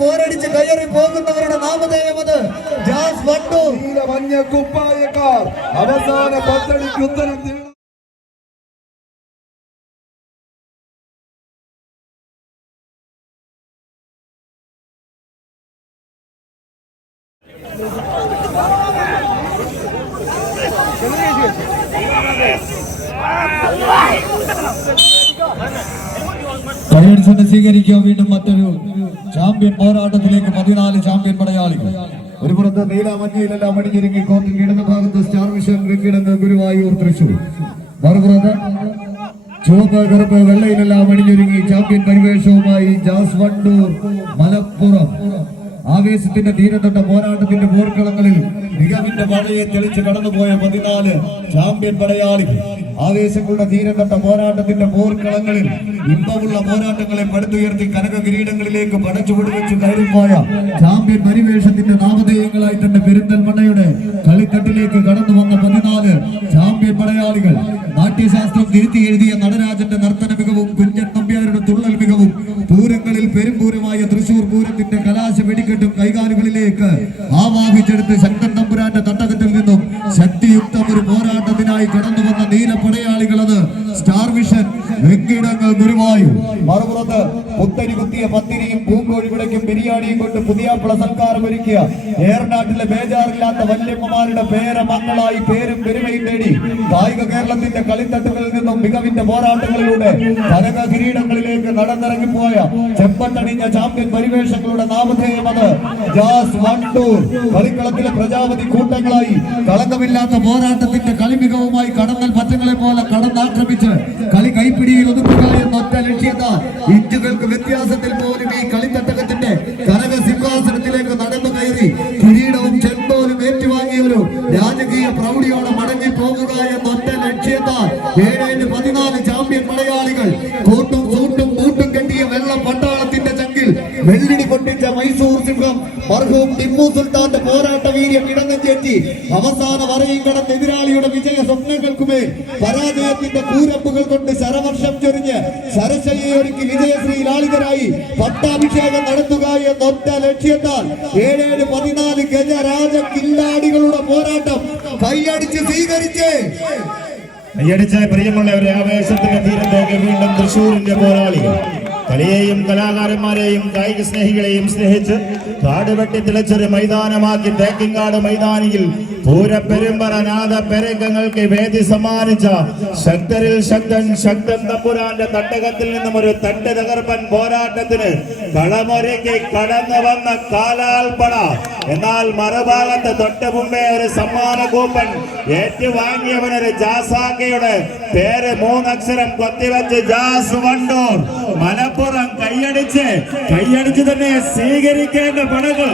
പോരടിച്ച് കയറി പോകുന്നവരുടെ നാമധേയം അത് ജാസ് വണ്ടൂർ. മഞ്ഞ കുപ്പായക്കാർ അവസാന പത്തടിക്ക് ഉത്തരം സ്വീകരിക്കുക. വീണ്ടും മറ്റൊരു ചാമ്പ്യൻ പോരാട്ടത്തിലേക്ക് 14 ചാമ്പ്യൻ പടയാളികൾ. ഒരു പുറത്ത് നീല മഞ്ഞയിലെല്ലാം അണിഞ്ഞിറങ്ങി കോർട്ടിൽ ഇടത് ഭാഗത്ത് സ്റ്റാർ വിഷൻ വെങ്കിടങ്ങ് ഗുരുവായൂർ തൃശൂർ, മറുപുറത്ത് ചുവപ്പ് കറുപ്പ് വെള്ളയിലെല്ലാം അണിഞ്ഞൊരുങ്ങി ചാമ്പ്യൻ പരിവേഷവുമായി ജാസ് വണ്ടൂർ മലപ്പുറം. ആവേശത്തിന്റെ തീരത്തൊട്ട പോരാട്ടത്തിന്റെ പോർക്കളങ്ങളിൽ മികവിന്റെ മഴയെ തെളിച്ച് കടന്നുപോയ 14 ചാമ്പ്യൻ പടയാളികൾ. ആവേശങ്ങളുടെ തീരത്തൊട്ട പോരാട്ടത്തിന്റെ പോർക്കളങ്ങളിൽ ഇമ്പമുള്ള പോരാട്ടങ്ങളെ പടുത്തുയർത്തി കനക കിരീടങ്ങളിലേക്ക് പടച്ചുപിടിവെച്ച് കയറിപ്പോയ ചാമ്പ്യൻ പരിവേഷത്തിന്റെ നാമധേയങ്ങളായി തന്നെ പെരിന്തൽമണ്ണയുടെ കളിത്തട്ടിലേക്ക് കടന്നു വന്ന 14 ചാമ്പ്യൻ പടയാളികൾ. നാട്യശാസ്ത്രം തിരുത്തി എഴുതിയ നടരാജന്റെ നർത്തന മികവും കുഞ്ഞൻ നമ്പ്യാരുടെ തുള്ളൽ മികവും പൂരങ്ങളിൽ പെരുമ്പൂരമായ തൃശൂർ പൂരത്തിന്റെ കലാശ വെടിക്കെട്ടും കൈകാലുകളിലേക്ക് ആവാഹിച്ചെടുത്ത് ശക്തൻ തമ്പുരാന്റെ തട്ടകത്തിൽ നിന്നും ശക്തിയുക്തം ഒരു പോരാട്ടത്തിനായി കടന്നു വന്ന നീലപ്പടയാളികളത് സ്റ്റാർ വിഷൻ വെങ്കിടങ്ങ് ഗുരുവായൂർ. മറുപുറത്ത് പുത്തരി കുത്തിയ പത്തിരിയും പൂങ്കോഴി വിളയ്ക്കും ബിരിയാണിയും കൊണ്ട് പുതിയാപ്പിള സൽക്കാരം ഒരുക്കിയ ഏറനാട്ടിലെ ബേജാറില്ലാത്ത വല്യമ്മമാരുടെ പേരമങ്ങളായി പേരും പെരുമയും നേടി കായിക കേരളത്തിന്റെ കളിത്തട്ടുകളിൽ നിന്നും മികവിന്റെ പോരാട്ടങ്ങളിലൂടെ കനക കിരീടങ്ങളിലേക്ക് നടന്നിറങ്ങിപ്പോയ ചെമ്പത്തണിഞ്ഞ ചാമ്പ്യൻ പരിവേഷങ്ങളുടെ നാമധേയം അത് ജാസ് വണ്ടൂർ. കളിക്കളത്തിലെ പ്രജാപതി കൂട്ടങ്ങളായി കളങ്കമില്ലാത്ത പോരാട്ടത്തിന്റെ കളിമികവുമായി കടന്നൽ പറ്റങ്ങളെ പോലെ കടന്നാക്രമിച്ച് കളി കൈപ്പിടിയിൽ ഒതുക്കുക എന്നൊറ്റ ലക്ഷ്യത്താൽ ഇഞ്ചുകൾക്ക് വ്യത്യാസത്തിൽ പോലും ഈ കളിത്തട്ടകത്തിന്റെ കനക സിംഹാസനത്തിലേക്ക് നടന്നു കയറി കിരീടവും ചെമ്പോലും ഏറ്റുവാങ്ങിയവരും രാജകീയ പ്രൗഢിയോടെ മടങ്ങി പോകുക എന്നൊറ്റ ലക്ഷ്യത്താൽ 7-14 ചാമ്പ്യൻ മലയാളികൾ കൂട്ടും സൂട്ടും ബൂട്ടും കെട്ടിയ വെള്ള പട്ടാളത്തിന്റെ ചങ്കിൽ വെള്ളിടി പൊട്ടിച്ച മൈസൂർ സിംഹം മർഹൂം ടിപ്പു സുൽത്താന്റെ പോരാട്ട വീര്യം ഇടനെഞ്ചേറ്റി അവസാന വരയും കടന്ന് എതിരാളിയുടെ വിജയ സ്വപ്നങ്ങൾക്കുമേൽ പരാജയത്തിന്റെ കൂരമ്പുകൾ കൊണ്ട് ശരവർഷം ചൊരിഞ്ഞ് ശരശയെ ഒരുക്കി വിജയശ്രീ ലാളിതരായി പട്ടാഭിഷേകം നടത്തുക എന്നൊറ്റ ലക്ഷ്യത്താൽ 7-14 ഗജരാജ കില്ലാടികളുടെ പോരാട്ടം കൈയടിച്ച് സ്വീകരിച്ച് പ്രിയമുള്ളവരെ ആവേശത്തിന്റെ തീരത്തേക്ക് വീണ്ടും തൃശൂരിന്റെ പോരാളികൾ കളിയെയും കലാകാരന്മാരെയും കായിക സ്നേഹികളെയും സ്നേഹിച്ച് കാടുവെട്ടി തിളച്ചൊരു മൈതാനമാക്കി തേക്കിങ്ങാട് മൈതാനിയിൽ പൂരപ്പെരുമ്പറ നാദ പെരംഗങ്ങൾക്ക് വേദി സമ്മാനിച്ച ശക്തരിൽ ശക്തൻ തമ്പുരാന്റെ തട്ടകത്തിൽ നിന്നും ഒരു തട്ട് തകർപ്പൻ പോരാട്ടത്തിന് കളമൊരുക്കി കടന്നു വന്ന കാലാൽപ്പട. എന്നാൽ മറുഭാഗത്ത് തൊട്ട് മുമ്പേ ഒരു സമ്മാന കൂപ്പൺ ഏറ്റുവാങ്ങിയവനൊരു ജാസാക്കയുടെ പേര് 3 അക്ഷരം കൊത്തിവെച്ച് ജാസ് വണ്ടൂർ മലപ്പുറം കൈയടിച്ച് തന്നെ സ്വീകരിക്കേണ്ട പടകൾ.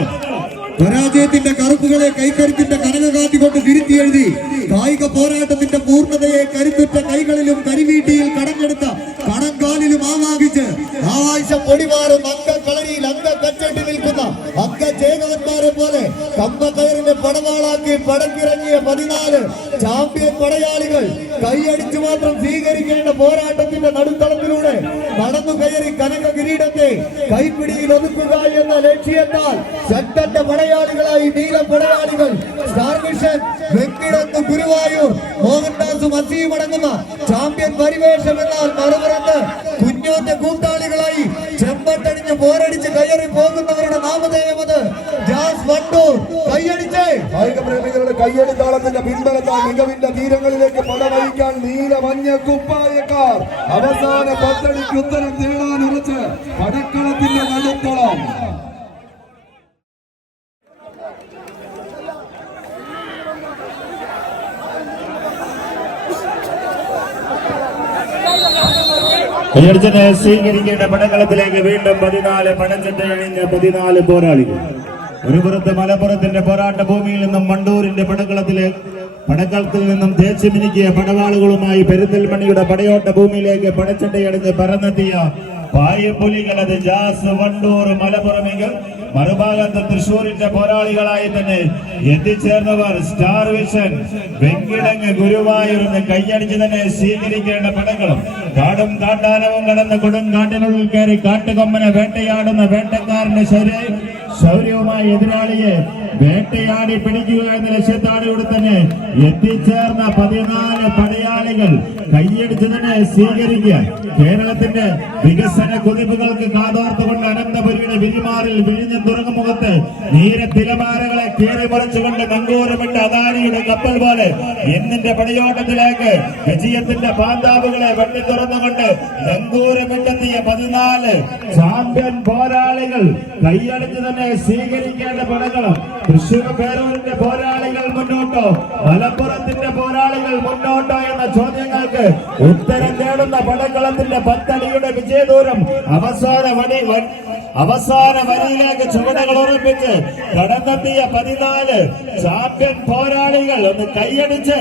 പരാജയത്തിന്റെ കറുപ്പുകളെ കൈക്കരുത്തിന്റെ കനകകാന്തി കൊണ്ട് തിരുത്തി എഴുതി കായിക പോരാട്ടത്തിന്റെ പൂർണ്ണതയെ കരുത്തുറ്റ കൈകളിലും കരിവീട്ടിയിൽ കടഞ്ഞെടുത്ത കണങ്കാലിലും ആവാഹിച്ച് ആവാശം പൊടിമാറും അംഗക്കളരിയിൽ അംഗക്കച്ചട്ടി നിൽക്കുന്ന അംഗജേകവന്മാരെ പോലെ കമ്പക്കയറിനെ പടവാളാക്കി പടക്കിറങ്ങിയ 14 ചാമ്പ്യൻ പടയാളികൾ കൈയടിച്ചു മാത്രം സ്വീകരിക്കേണ്ട പോരാട്ടത്തിന്റെ നടുത്തളത്തിലൂടെ നടന്നു കയറി കനക കിരീടത്തെ കൈപ്പിടിയിൽ ഒതുക്കുക എന്ന ലക്ഷ്യത്താൽ ശക്തന്റെ പടയാളികളായി നീല പടയാളികൾ സ്റ്റാർ വിഷൻ വെങ്കിടങ്ങ് ഗുരുവായൂർ മോഹൻദാസും അസീം അടങ്ങുന്ന ചാമ്പ്യൻ പരിവേഷം. എന്നാൽ മറുപുറത്ത് കുഞ്ഞോന്റെ കൂട്ടാളികളായി ചെമ്പട്ടണിഞ്ഞ് പോരടിച്ച് കയറി പോകുന്നവരുടെ നാമധേയം അത് ജാസ് വണ്ടൂർ. കൈയടിച്ച് കായിക പ്രേമികളുടെ കയ്യടിത്താളത്തിന്റെ പിൻബലത്താൽ മികവിന്റെ തീരങ്ങളിലേക്ക് പടവഹിക്കാൻ നീല മഞ്ഞ കുപ്പായക്കാർ അവസാന പത്തടിക്ക് ഉത്തരം തേടാൻ ഉറച്ച് പടക്കളത്തിന്റെ നടുത്തളം. സ്വീകരിക്കേണ്ട പടക്കളത്തിലേക്ക് വീണ്ടും 14 പടച്ചട്ടയണിഞ്ഞ 14 പോരാളികൾ. ഒരു പുറത്ത് മലപ്പുറത്തിന്റെ പോരാട്ട ഭൂമിയിൽ നിന്നും മണ്ടൂരിന്റെ പടക്കളത്തിൽ നിന്നും തേച്ചുമിനിക്കിയ പടവാളുകളുമായി പെരിന്തൽമണ്ണയുടെ പടയോട്ട ഭൂമിയിലേക്ക് പടച്ചട്ടയടിഞ്ഞ് പറന്നെത്തിയ പായപ്പുലികളത് ജാസ് വണ്ടൂർ മലപ്പുറമെങ്കിൽ മറുഭാഗത്ത് തൃശൂരിന്റെ പോരാളികളായി തന്നെ എത്തിച്ചേർന്നവർ സ്റ്റാർ വിഷൻ വെങ്കിടങ്ങ് ഗുരുവായൂരിന് കൈയടിച്ച് തന്നെ സ്വീകരിക്കേണ്ട പടങ്ങളും കാടും കാട്ടാനവും കടന്ന് കൊടുങ്കാട്ടിനുള്ളിൽ കയറി കാട്ടുകൊമ്പനെ വേട്ടയാടുന്ന വേട്ടക്കാരന്റെ ശൗര്യവുമായി എതിരാളിയെ വേട്ടയാടി പിടിക്കുക എന്ന ലക്ഷ്യത്തോടുകൂടി തന്നെ എത്തിച്ചേർന്ന 14 പടയാളികൾ കൈയടിച്ച് തന്നെ സ്വീകരിക്കുക. കേരളത്തിന്റെ വികസന കുതിപ്പുകൾക്ക് കാതോർത്തുകൊണ്ട് അനന്തപുരിയുടെ വിരിമാറിൽ വിഴിഞ്ഞ തുറമുഖത്ത് നീര തിരമാലകളെ കീറി മറിച്ചുകൊണ്ട് നങ്കൂരമിട്ട് അദാനിയുടെ കപ്പൽ പോലെ എന്നിന്റെ പടയോട്ടത്തിലേക്ക് വിജയത്തിന്റെ പാന്താവുകളെ വെട്ടി തുറന്നുകൊണ്ട് നങ്കൂരമിട്ടെത്തിയ 14 ചാമ്പ്യൻ പോരാളികൾ കൈയടിച്ച് തന്നെ സ്വീകരിക്കേണ്ട പടകളും തൃശൂർ പേരൂരിന്റെ പോരാളികൾ മുന്നോട്ടോ മലപ്പുറത്തിന്റെ പോരാളികൾ മുന്നോട്ടോ എന്ന ചോദ്യങ്ങൾക്ക് ഉത്തരം തേടുന്ന പടക്കളത്തിന്റെ 10 അടിയുടെ വിജയദൂരം അവസാന വരിയിലേക്ക് ചുവടുകൾ ഉറപ്പിച്ച് കടന്നെത്തിയ 14 ചാമ്പ്യൻ പോരാളികൾ ഒന്ന് കൈയടിച്ച്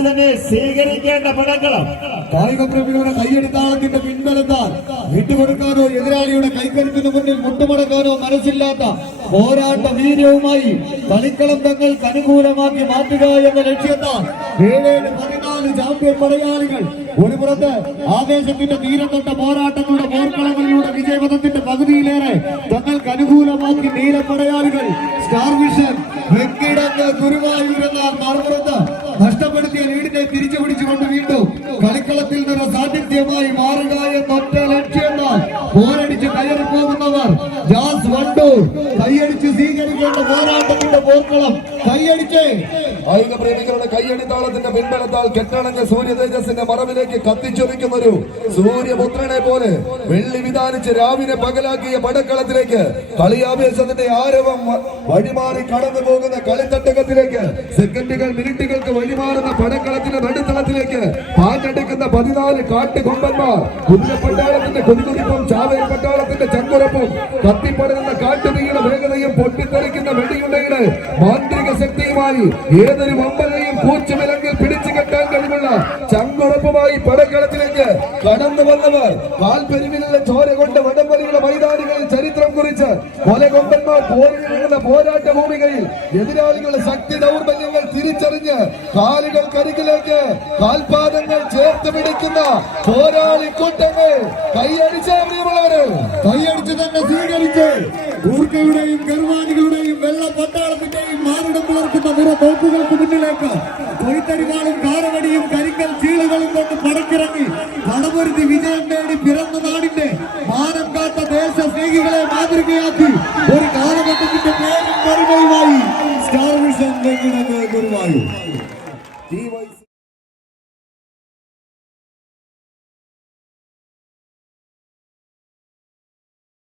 തന്നെ സ്വീകരിക്കേണ്ട പടക്കളം. കായിക പ്രേമികളുടെ കൈയടിത്താളത്തിന്റെ പിൻബലത്താൽ വിട്ടുകൊടുക്കാനോ എതിരാളിയുടെ കൈക്കരുത്തിന് മുന്നിൽ മുട്ടുമടക്കാനോ മനസ്സില്ലാത്ത പോരാട്ട വീര്യവുമായി കളിക്കളം തങ്ങൾക്ക് അനുകൂലമാക്കി മാറ്റുക എന്ന ലക്ഷ്യത്താൽ 14 ചാമ്പ്യൻ പടയാളികൾ ഒരു പുറത്ത് ആവേശത്തിന്റെ തീരത്തൊട്ട പോരാട്ടങ്ങളുടെ പോർക്കളങ്ങളിലൂടെ വിജയപഥത്തിന്റെ പകുതിയിലേറെ തങ്ങൾക്ക് അനുകൂലമാക്കി നീലപ്പടയാളികൾ സ്റ്റാർ വിഷൻ വെങ്കിടങ്ങ് ഗുരുവായൂർ എന്ന മറുപുറത്ത് നഷ്ടപ്പെടുത്തിയ ലീഡിനെ തിരിച്ചു പിടിച്ചുകൊണ്ട് വീണ്ടും കളിക്കളത്തിൽ നിന്ന് സാന്നിധ്യമായി മാറുക എന്നൊറ്റ ലക്ഷ്യത്താൽ പോരടിച്ച് കയറി പോകുന്നവർ ജാസ് വണ്ടൂർ കൈയടിച്ച് സ്വീകരിക്കേണ്ട പോരാട്ടത്തിന്റെ പോർക്കളം കൈയടിച്ച് കായിക പ്രേമികളുടെ കൈയടിത്താളത്തിന്റെ പിൻബലത്താൽ കെട്ടണങ്ങ് സൂര്യ തേജസ്സിന്റെ മറവിലേക്ക് കത്തിച്ചൊലിക്കുന്ന ഒരു സൂര്യപുത്രനെ പോലെ വെള്ളി വിധാനിച്ച് രാവിലെ പകലാക്കിയ പടക്കളത്തിലേക്ക് കളിയാവേശത്തിന്റെ ആരവം വഴിമാറി കടന്നു പോകുന്ന കളിത്തട്ടകത്തിലേക്ക് സെക്കൻഡുകൾ മിനിറ്റുകൾക്ക് വഴിമാറുന്ന പടക്കളത്തിന്റെ നടുത്തളത്തിലേക്ക് പാഞ്ഞെടുക്കുന്ന 14 കാട്ടുകൊമ്പന്മാർ കുതിരപ്പട്ടാളത്തിന്റെ കൊതികുതിപ്പും ചാവേർ പട്ടാളത്തിന്റെ ചങ്കുറപ്പും കത്തിപ്പടരുന്ന കാട്ടുതീയുടെ വേഗതയും പൊട്ടിത്തെറിക്കുന്ന വെടിയുണ്ടയുടെ മാന്ത്രിക ശക്തിയുമായി ഏതൊരു വമ്പനെയും പൂച്ചുവിലങ്ങിൽ പിടിച്ചു കെട്ടാൻ കഴിവുള്ള ചങ്കുറപ്പുമായി പടക്കളത്തിലേക്ക് കടന്നു വന്നവർ കാൽപെരുവിലെ ചോര കൊണ്ട് വടംവലിയുടെ മൈതാനികളിൽ ചരിത്രം കുറിച്ച് കൊലകൊമ്പന്മാർ പോരിടുന്ന പോരാട്ട ഭൂമികയിൽ എതിരാളികളുടെ ശക്തി ദൗർബല്യങ്ങൾ തിരിച്ചറിഞ്ഞ് കാലുകൾ കരികിലേക്ക് കാൽപാദങ്ങൾ ചേർത്ത് പിടിക്കുന്ന പോരാളി കൂട്ടങ്ങൾ കൈയടിച്ച് തന്നെ സ്വീകരിച്ച് ഊർക്കയുടെയും ഗർവാനികളുടെയും വെള്ള പട്ടാളത്തിന്റെയും മാറിടം പുലർത്തുന്ന നിറ തോക്കുകൾക്ക് മുന്നിലേക്ക് കൊയ്ത്തരിവാളും കാറവടിയും കരിക്കൽ ചീളുകളും കൊണ്ട് പടക്കിറങ്ങി പടപൊരുത്തി വിജയം നേടി പിറന്ന നാടിന്റെ മാനം കാത്ത ദേശസ്നേഹികളെ മാതൃകയാക്കി ഒരു കാലഘട്ടത്തിന്റെ പേരും പെരുമയുമായി സ്റ്റാർ വിഷൻ വെങ്കിടങ്ങ് ഗുരുവായൂർ.